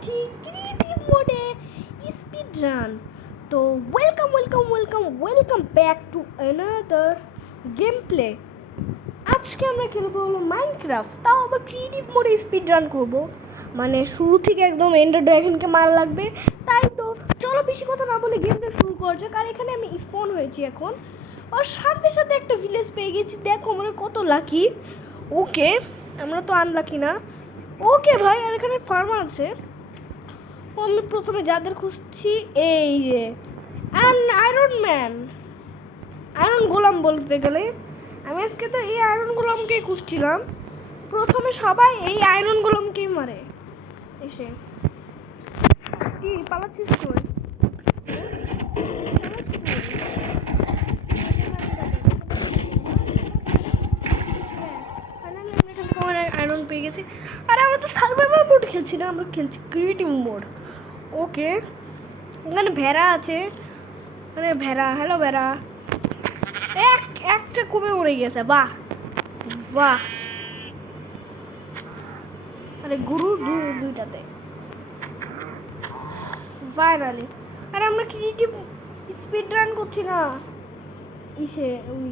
করছি ক্রিয়েটিভ মোডে speed run. তো welcome back to another game play. আজকে আমরা খেলবো হলো মাইনক্রাফট, তাও আবার ক্রিয়েটিভ মোডে স্পিড রান করবো। মানে শুরু থেকে একদম এন্ডার ড্রাগনকে মারা লাগবে। তাই তো চলো বেশি কথা না বলে গেমটা শুরু করা যাক। আর এখানে আমি স্পন হয়েছি এখন, আর সাথে সাথে একটা ভিলেজ পেয়ে গেছি। দেখো আমরা কত লাকি। ওকে, আমরা তো আনলাকি না। ওকে ভাই, আর এখানে ফার্ম আছে। আমি প্রথমে যাদের খুঁজছি এই যে আয়রন ম্যান, আয়রন গোলাম বলতে গেলে। আমি আজকে তো এই আয়রন গোলামকেই খুঁজছিলাম। প্রথমে সবাই এই আয়রন গোলামকেই মারে এসে। কি পালাচ্ছিস তুই? আয়রন পেয়ে গেছি। আর আমরা তো সার্ভাইভাল মোড খেলছি না, আমরা খেলছি ক্রিয়েটিভ মোড। ওকে, এখানে ভেড়া আছে। মানে ভেড়া, হ্যালো ভেড়া। একটা কমে উড়ে গেছে, বাহ বাহ। আরে গুরু দুইটাতে ফাইনালি। আর আমরা ক্রিয়েটিভ স্পিড রান করছি না ইসে, ওই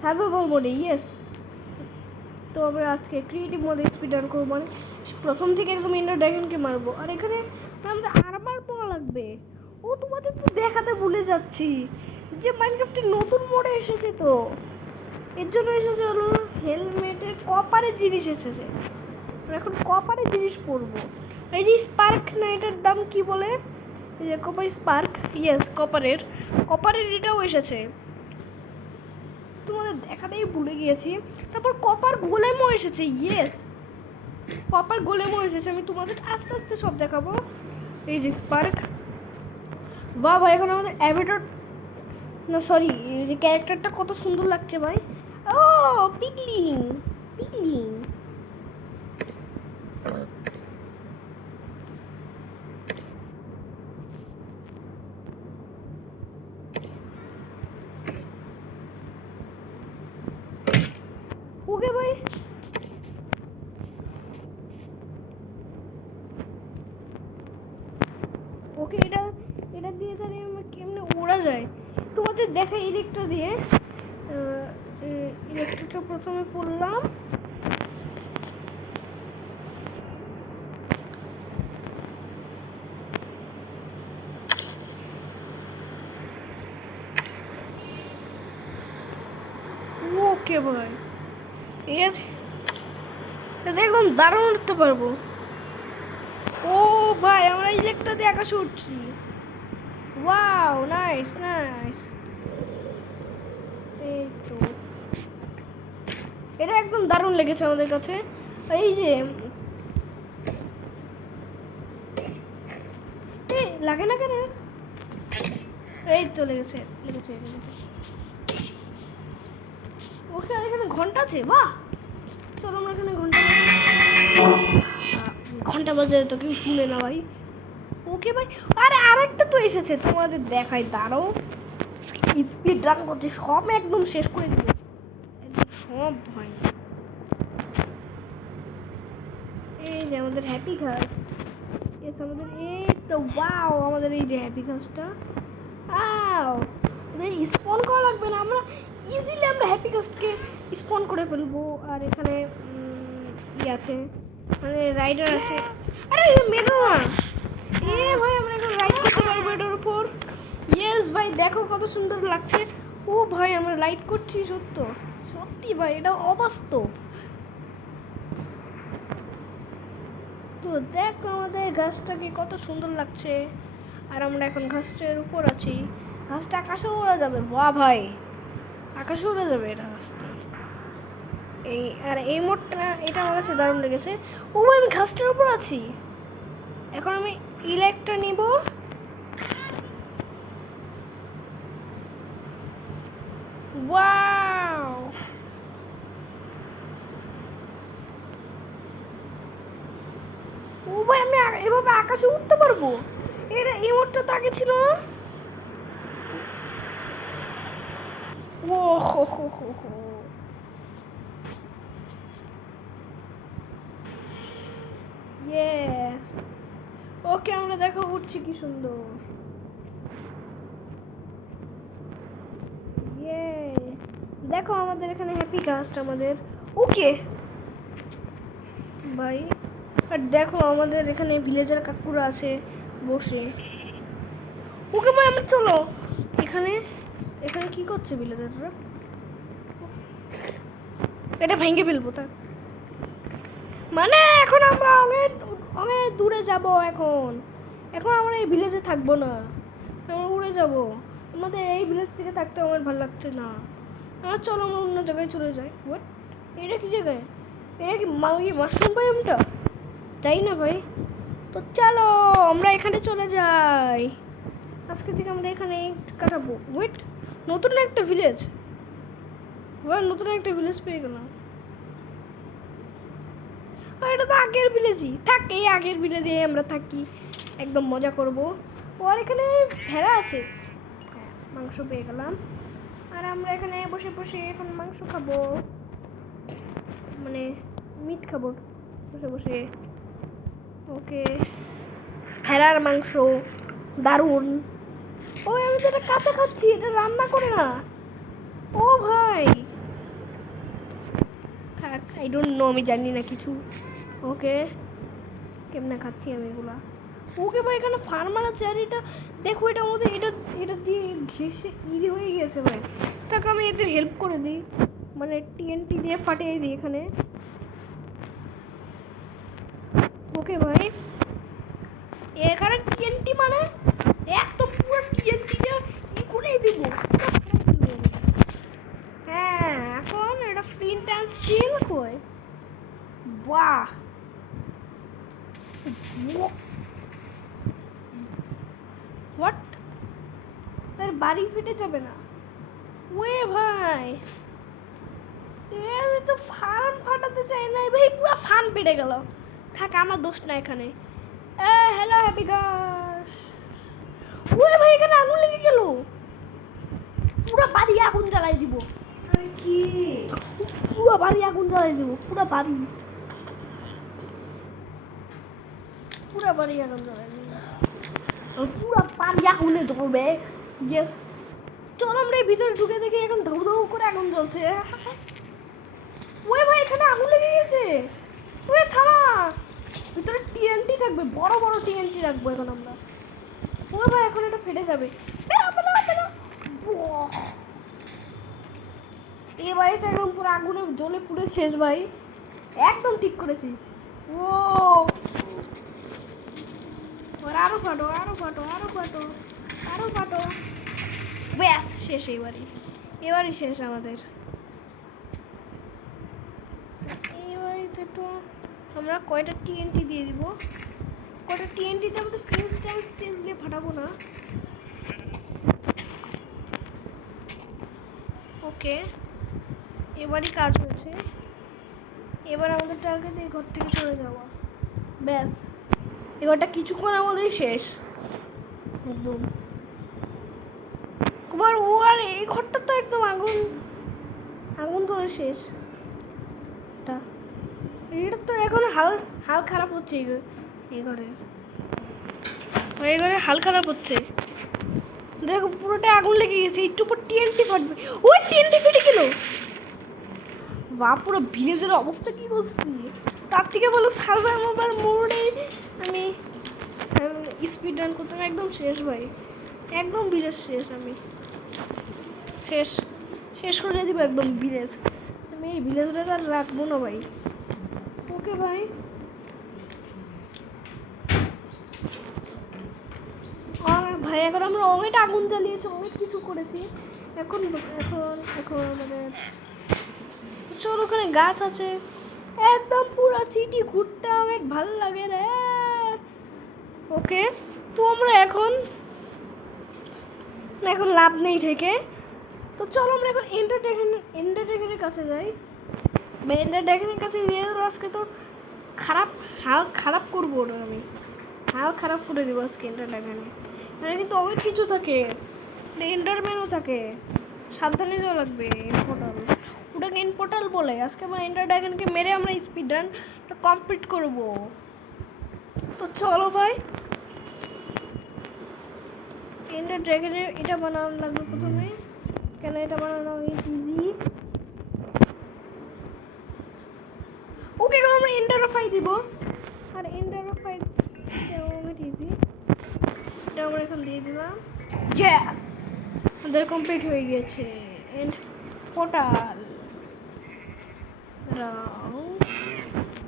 সার্ভাইভাল মোডে। ইয়েস, তো আমরা আজকে ক্রিয়েটিভ মোডে স্পিড রান করবো। মানে প্রথম থেকে একদম এন্ডার ড্রাগনকে মারবো। আর এখানে আমাদের আরমার পাওয়া লাগবে। ও তোমাদের তো দেখাতে ভুলে যাচ্ছি যে মাইনক্রাফটের নতুন মোডে এসেছে, তো এর জন্য এসেছে হলো হেলমেটের কপারের জিনিস এসেছে। এখন কপারের জিনিস পরবো। এই যে স্পার্ক না, এটার দাম কি বলে? এই যে কপার স্পার্ক, ইয়েস কপারের এটাও এসেছে। তোমাদের দেখাতেই ভুলে গিয়েছি। তারপর কপার গোলেমও এসেছে। ইয়েস, কপার গোলেমও এসেছে। আমি তোমাদের আস্তে আস্তে সব দেখাবো। এই যে স্পার্ক, বাহ ভাই। এখন আমাদের অ্যাভেটর না, সরি, এই যে ক্যারেক্টারটা কত সুন্দর লাগছে ভাই। ও পিগলিং। ওকে ভাই, ওকে এটা দিয়ে তাহলে আমার কেমনে ওড়া যায় তোমাদের দেখা। ইলেকট্রো দিয়ে ইলেকট্রিকটা প্রথমে পড়লাম। ওকে ভাই, এটা একদম দারুণ উঠতে পারবো। ও ভাই, আমরা ইলেকট্রো দিয়ে আকাশে উঠছি। Wow, nice. এই তো এটা একদম দারুণ লেগেছে আমাদের কাছে। এই যে লাগে না কেন? এই তো লেগেছে। ওকে, আর এখানে ঘন্টা আছে, বাহ। চলো আমরা এখানে ঘন্টা বাজে তো কেউ শুনে না ভাই। ওকে ভাই, আরে আরেকটা তো এসেছে, তোমাদের দেখাই, দাঁড়াও। স্পিড রান করছি, সব একদম শেষ করে দিল একদম সব ভাই। এই যে আমাদের হ্যাপি ঘাস, আমাদের এই তো ওয়াও, আমাদের এই যে হ্যাপি ঘাসটা স্পন করা লাগবে না। আমরা ইজিলি আমরা হ্যাপি ঘাসকে স্পন করে ফেলবো। আর এখানে আছে, মানে রাইডার আছে। আরে মেরো না। ভাই, আমরা এখন রাইড করতে পারবো এটার উপর। ইয়েস ভাই, দেখো কত সুন্দর লাগছে। ও ভাই, আমরা লাইট করছি সত্যি ভাই, এটা অবাস্তব। তো দেখো আমাদের ঘাসটাকে কত সুন্দর লাগছে। আর আমরা এখন ঘাসটার উপর আছি। ঘাসটা আকাশে উড়ে যাবে, বাহ ভাই, আকাশে উড়ে যাবে এটা ঘাসটা। এই মোটটা, এটা আমার কাছে দারুণ লেগেছে। ও ভাই, আমি ঘাসটার উপর আছি। এখন আমি ইলেকট্রা নিব। ওয়াও, ও ভাই, আমি এভাবে আকাশে উঠতে পারবো। এটা এই মোটটা তো আগে ছিল না। ও হো। ইয়েস, ওকে আমরা দেখো উঠছি কি সুন্দর। ইয়ে দেখো আমাদের এখানে হ্যাপি কাস্ট আমাদের। ওকে ভাই, আর দেখো আমাদের এখানে ভিলেজার কাকুরা আছে বসে। ওকে ভাই আমরা চলো। এখানে এখানে কি করছে ভিলেজাররা? এটা ভেঙে ফেলবো তা মানে এখন আমরা অনেক অনেক দূরে যাব। এখন এখন আমরা এই ভিলেজে থাকবো না, আমরা উড়ে যাব। আমাদের এই ভিলেজ থেকে থাকতে আমার ভালো লাগছে না। আমরা চলো আমরা অন্য জায়গায় চলে যাই। হোয়াট, এটা কি জায়গায়? এটা কি মাশরুম বায়োমটা? যাই না ভাই, তো চলো আমরা এখানে চলে যাই। আজকে থেকে আমরা এখানে কাটাবো। ওয়েট, নতুন একটা ভিলেজ, নতুন একটা ভিলেজ পেয়ে গেলাম। এটা তো আগের ভিলেজই, থাক এই আগের ভিলেজে আমরা থাকি, একদম মজা করবো। আর এখানে ভেড়া আছে, মাংস পেয়ে গেলাম। আর আমরা এখানে বসে বসে এখন মাংস খাবো, মানে মিট খাবো বসে বসে। ওকে, ভেড়ার মাংস দারুণ। ওই আমি তো এটা কাঁচা খাচ্ছি, এটা রান্না করে না। ও ভাই থাক, আই ডোন্ট নো, আমি জানি না কিছু। ওকে, কেমনে খাচ্ছি আমি এগুলা। ওকে ভাই এখানে ফার্মার আছে, আর এটা দেখো এটা মধ্যে এটা এটা দিয়ে ঘেসে ইজি হয়ে গেছে ভাই। তাকে আমি এদের হেল্প করে দিই, মানে টিএনটি দিয়ে ফাটিয়ে দিই এখানে। ওকে ভাই এখানে টিএনটি মানে এক তো পুরো টিএনটি ই করেই দিব। হ্যাঁ এখন এটা ফ্লিন্ট অ্যান্ড স্টিল কই। বাহ, হোয়াট, তার বাড়ি ফেটে যাবে না? ওয়ে ভাই আমি তো ফার্ম ফাটাতে চাই না ভাই, পুরো ফার্ম পেটে গেল। থাক আমার দোষ না এখানে। হ্যালো হ্যাপি গাছ। ওয়ে ভাই এখানে আগুন লেগে গেল, পুরো বাড়ি আগুন জ্বালাই দিব। কি পুরো বাড়ি আগুন জ্বালাই দিব, পুরো বাড়ি আগুন জ্বালাই দিব, পুরো বাড়ি আগুনে ধরবে। ইয়েস, চল আমরা এই ভিতরে ঢুকে দেখি। এখন ধৌ ধৌ করে আগুন জ্বলছে। ওই ভাই এখানে আগুন লেগে গেছে। ওই থামা, ভিতরে টিএনটি থাকবে, বড় বড় টিএনটি রাখবো এখন আমরা। ওই ভাই এখন এটা ফেটে যাবে। এই বাড়িতে একদম পুরো আগুনে জ্বলে পুড়ে শেষ ভাই, একদম ঠিক করেছি। ও আরো ফাটো, আরো ফাটো, আরো ফাটো, আরো ফাটো। ব্যাস শেষ, এবারই শেষ আমাদের। এইবারিতে তো আমরা কয়টা টিএনটি দিয়ে দিব, কয়টা টিএনটিতে আমাদের ফ্রিজ স্টেজ দিয়ে ফাটাবো না। ওকে এবারই কাজ হয়েছে, এবার আমাদের টার্গেট এই ঘর থেকে চলে যাওয়া। ব্যাস এবারটা কিছুক্ষণ আমাদের শেষ একদম। এবার ও আর এই ঘরটা তো একদম আগুন আগুন ধরে শেষ। এটা তো এখন হাল খারাপ হচ্ছে এই ঘরে হাল খারাপ হচ্ছে। দেখো পুরোটা আগুন লেগে গেছে, একটু পর টিএনটি ফাটবে। ওই টিএনটি ফেটে গেল। বা পুরো ভিলেজের অবস্থা কি বলছি, তার থেকে বলো সার্ভাইভার মোডে আমি স্পিড রান করতাম। একদম শেষ ভাই, একদম ভিলেজ শেষ। আমি শেষ করে দিব একদম ভিলেজ। আমি এই ভিলেজটা আর রাখবো না ভাই। ওকে ভাই ভাই এখন আমরা অনেক আগুন জ্বালিয়েছি, অনেক কিছু করেছি। এখন এখন এখন আমাদের চল, ওখানে গাছ আছে, একদম পুরো সিটি ঘুরতে অনেক ভালো লাগে রে। ওকে তো আমরা এখন লাভ নেই থেকে, তো চলো আমরা এখন এন্টারটেইনারের কাছে যাই। বা এন্টারটেইনারের কাছে গিয়ে আজকে তো খারাপ করবো ওটা, আমি খারাপ করে দেবো আজকে এন্টারটেইনারে। এখানে কিন্তু অনেক কিছু থাকে, এন্টারম্যানও থাকে, সাবধানে যাওয়া লাগবে। ইম্পোর্টাল, ওটাকে ইম্পোর্টাল বলে। আজকে আমরা এন্টারটেইনারকে মেরে আমরা স্পিড রান কমপ্লিট করবো। তো চলো ভাই এন্ডার ড্রাগনের এটা বানানো লাগবে প্রথমে। কেন এটা বানানো ইজি। ওকে, এখন আমরা এন্ডারফাই দিব। আর এন্ডারফাই অনেক ইজি। এটা আমরা এখন দিয়ে দিলাম। ইয়েস, আমাদের কমপ্লিট হয়ে গিয়েছে। And portal.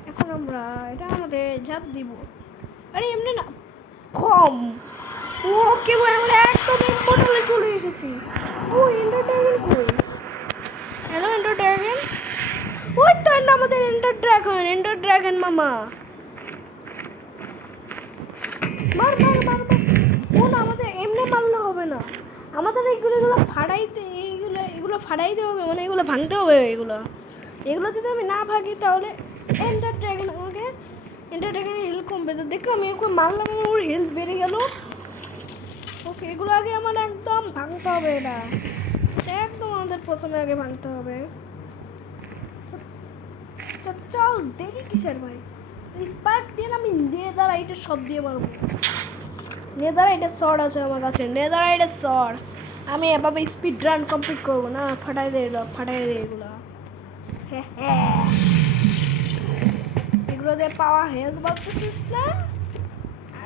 এখন আমরা এটা আমাদের ঝাঁপ দিব। আরে এমনি না, কম। ওকে ভাই, আমরা একদম পোর্টালে চলে এসেছি। ও এন্ডার ড্রাগন কই? Hello endure dragon. ওই তো আমাদের এন্ডার ড্রাগন মামা। মার মার মার মার। ও না, আমাদের এমনি মারলে হবে না, আমাদের এগুলো ফাড়াইতে, এগুলো ফাড়াইতে হবে, মানে এগুলো ভাঙতে হবে। এগুলো যদি আমি না ভাগি তাহলে এন্ডার ড্রাগনের হেলথ কমবে। তো দেখলাম ওকে মারলাম, ওর হেলথ বেড়ে গেল। ওকে, এগুলো আগে আমার একদম ভাঙতে হবে। এটা একদম আমাদের প্রথমে আগে ভাঙতে হবে। চল, দেখি কিসের ভাই। স্পার্ক দিয়ে আমি নেদারাইটের সব দিয়ে মারবো। নেদারাইটের শর্ট আছে আমার কাছে, নেদারাইটের শর্ট। আমি এভাবে স্পিড রান কমপ্লিট করবো না, ফাটাই দে এগুলো। হ্যাঁ, এগুলো দিয়ে পাওয়ার হেলথ বাড়তেছিস না?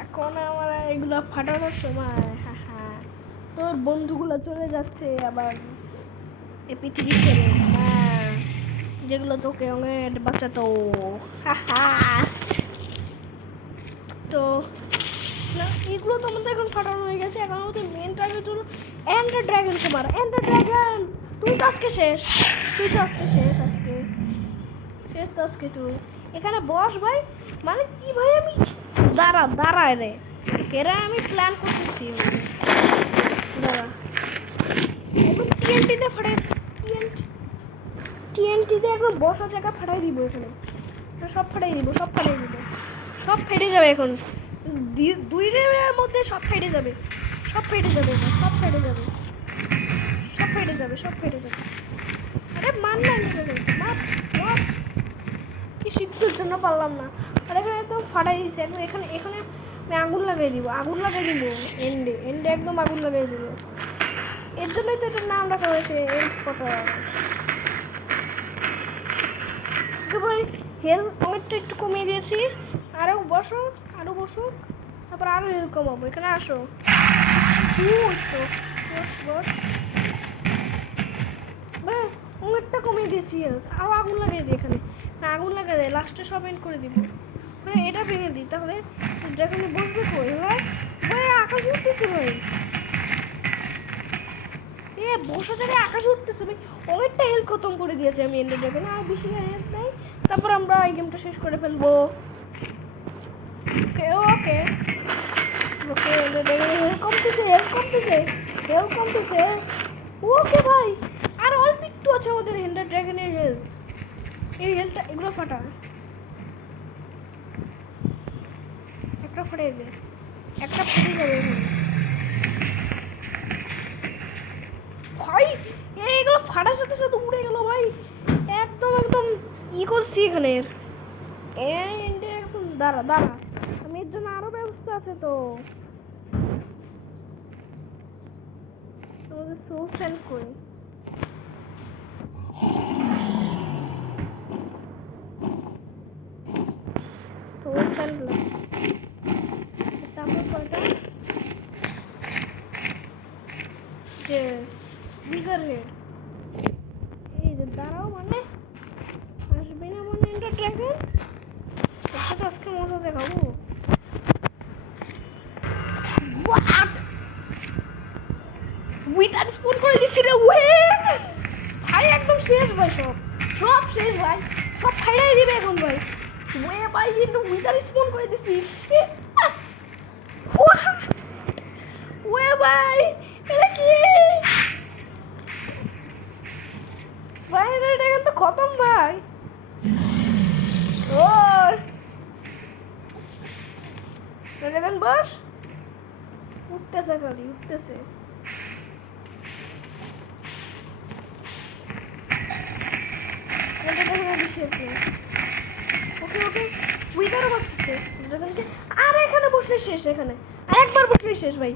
এখন আমার এগুলো ফাটানোর সময়। হ্যাঁ, তোর বন্ধুগুলো চলে যাচ্ছে আবার এই পৃথিবী ছেড়ে। হ্যাঁ, যেগুলো তোকে অনেক বাঁচাতো। তো না, এগুলো তো আমাদের এখন ফাটানো হয়ে গেছে। এখন আমাদের মেন টার্গেট হলো এন্ডার ড্রাগনকে মারা। এন্ডার ড্রাগন, তুই তো আজকে শেষ। তুই এখানে বস ভাই। মানে কি ভাই, আমি দাঁড়া রে, এরা আমি প্ল্যান করতেছি। দাঁড়া, একদম টিএনটিতে ফাটাই, টিএনটিতে একদম বসার জায়গা ফাটাই দিব। এখানে সব ফাটাই দিব। সব ফেটে যাবে এখন 2 রের মধ্যে। সব ফেটে যাবে। আরে মার না, মার। কি শিখতের জন্য পারলাম না। আর এখানে একদম ফাটাই দিচ্ছে। এখানে আমি আগুন লাগাই দিব। এন্ডে একদম আগুন লাগাই দিব। এর জন্যই তো এটার নাম রাখা হয়েছে এন্ড পোর্টাল। ভাই হেলথ অনেকটা একটু কমিয়ে দিয়েছি। আরো বসো। তারপর আরো হেলথ কমাবো। এখানে আসো। তো বস। অনেকটা কমিয়ে দিয়েছি হেলথ। আরো আগুন লাগিয়ে দিই এখানে। আগুন লাগাই দেয়, লাস্টে সব এন্ড করে দিব। মানে এটা ভেঙে দিই, তাহলে যেখানে বসবে কই ভাই? আকাশ উঠতেছে ভাই। বসা জায়গায় আকাশে উঠতেছে ভাই। অনেকটা হেলথ খতম করে দিয়েছে আমি এন্ডার ড্রাগনে। আর বেশি হেলথ নাই। তারপর আমরা এই গেমটা শেষ করে ফেলবো। ওকে, এন্ডার ড্রাগনের হেলথ কমতেছে। ওকে ভাই, আর অল্প একটু আছে আমাদের এন্ডার ড্রাগনের হেলথ। এই হেলথটা এগুলো ফাটা। একটা ফেটে যাবে ভাই। এইগুলো ফাটার সাথে সাথে উড়ে গেল ভাই। একদম করছি এখানে। একদম দাঁড়া, আমি এর জন্য আরো ব্যবস্থা আছে তো। তোমাদের সোর্স সেন্ড করি। তারপর কয়টা যে বিগার হেড। এই যে দাঁড়াও, মানে আসবে না মানে এন্ডার ড্রাগন। তো আজকে মজা দেখাবো। উইথার স্পন করে দিচ্ছি রে। ভাই একদম শেষ ভাই, সব শেষ ভাই। সব ফাইড়াই দিবে এখন ভাই। ভাই কিন্তু উইথার স্পন করে দিচ্ছি। ভাই এটা কি ভাই? এটা কিন্তু খতম ভাই। ও ড্রাগন বস উঠতেছে। ওকে উইদারও ভাবতেছে ড্রাগনকে। আর এখানে বসলে শেষ। এখানে আরেকবার বসলে শেষ ভাই।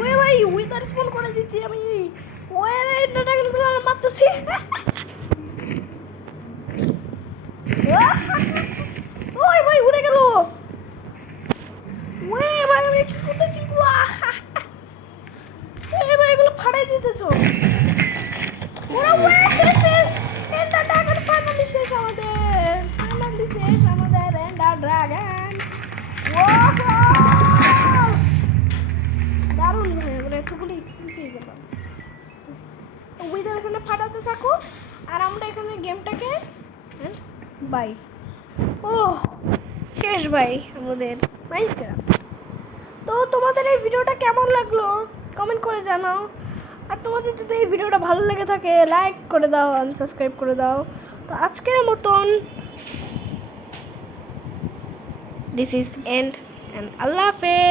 ওই ভাই ওই তো রেসপন্ড করে দিচ্ছি আমি। ওই ড্রাগনগুলো মারতেছি। ওই ভাই উড়ে গেল। ওই ভাই আমি কি করতেছি এগুলো? এই ভাই এগুলো ফাটাই দিতেছো। ওরা ওয়ে শেষ শেষ। এন্ডার ড্রাগন ফাইনালি শেষ আমাদের। ফাইনালি শেষ আমাদের এন্ডার ড্রাগন। ওয়াও! দারুণ ভাই, আমরা এতগুলো এক্সিল পেয়ে গেলাম। ওইদের এখানে ফাটাতে থাকো আর আমরা এখানে গেমটাকে বাই। ও শেষ ভাই আমাদের মাইনক্রাফট। তো তোমাদের এই ভিডিওটা কেমন লাগলো কমেন্ট করে জানাও। আর তোমাদের যদি এই ভিডিওটা ভালো লেগে থাকে লাইক করে দাও, আনসাবস্ক্রাইব করে দাও। তো আজকের মতন দিস ইজ এন্ড আল্লাহ হাফেজ।